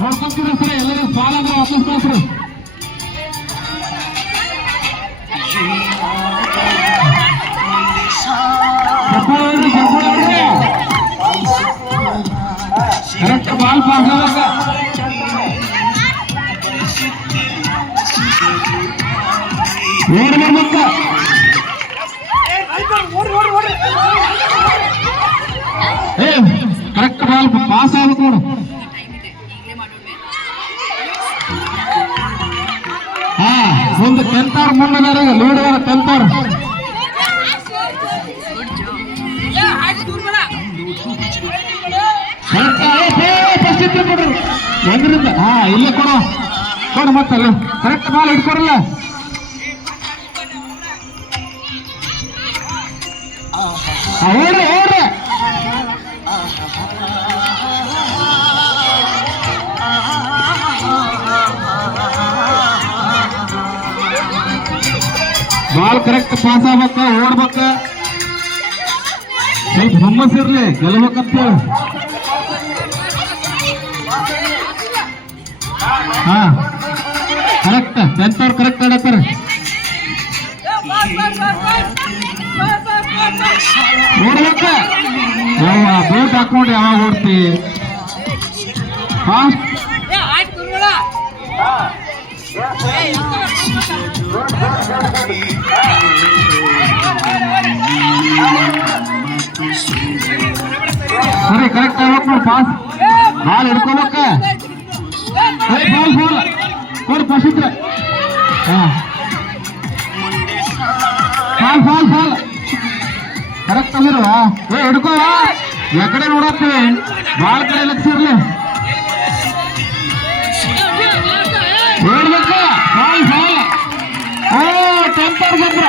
ನೋಡ್ಕೊಂತೀರಿ sir, ಎಲ್ಲರಿಗೂ fall ಆದ್ರೆ ವಾಪಸ್ ಕಳಿಸ್ರಿ. ಕರೆಕ್ಟ್ ಬಾಲ್ ಪಾಸ್ ಆಗ ನೋಡ್ಬೇಕು. ಕರೆಕ್ಟ್ ಬಾಲ್ ಪಾಸ್ ಆಗ್ಬೇಕು ನೋಡು. ಹಾ, ಮುಂದೆ 10th ಅವರ್ ಮುಂದಾರ, ಲೀಡ್ ಅವರ 10th ಅವರ್. ಒಂದರಿಂದ ಹಾ ಇಲ್ಲೇ ಕೊಡು ಮತ್ತಲ್ಲಿ ಕರೆಕ್ಟ್ ಬಾಲ್ ಇಟ್ಕೊಡಲ್ಲ. ಓಡ್ರಿ ಓಡ್ರಿ. ಬಾಲ್ ಕರೆಕ್ಟ್ ಪಾಸ್ ಆಗ್ಬೇಕ, ಓಡ್ಬೇಕ, ಸ್ವಲ್ಪ ಹುಮ್ಮಸ್ಸಿರ್ಲಿ ಗೆಲ್ಬೇಕಂತ. ಹಾ ಕರೆಕ್ಟ್ 10th ಅವ್ರು ಕರೆಕ್ಟ್ ಆಡತ್ತಾರ. ಓಡ್ಬೇಕ, ಬೋಟ್ ಹಾಕೊಂಡು ಯಾವಾಗ ಓಡ್ತಿ ಫಾಸ್ಟ್. ಸರಿ ಕರೆಕ್ಟ್ ಆಗ್ಬೇಕು ನೋಡಿ, ಪಾಸ್ ಬಾಲ್ ಹಿಡ್ಕೋಬೇಕ. ಬಾಲ್ ಬಾಲ್ ಕೊಡು ಫಸ್ಟ್ ಇದ್ರೆ. ಹಾ ಫಾಲ್ ಫಾಲ್ ಫಾಲ್ ಕರೆಕ್ಟ್ ಆಗಿರುವ. ಹಿಡ್ಕೋ, ಎಕಡೆ ನೋಡತ್ತೀವಿ, ಬಾಲ್ ಕಡೆ ಲಕ್ಷ ಇರ್ಲಿ. ಓಡ್ಬೇಕ, ಫಾಲ್ ಫಾಲ್. 10th ಅವ್ರು ಬಂದ್ರ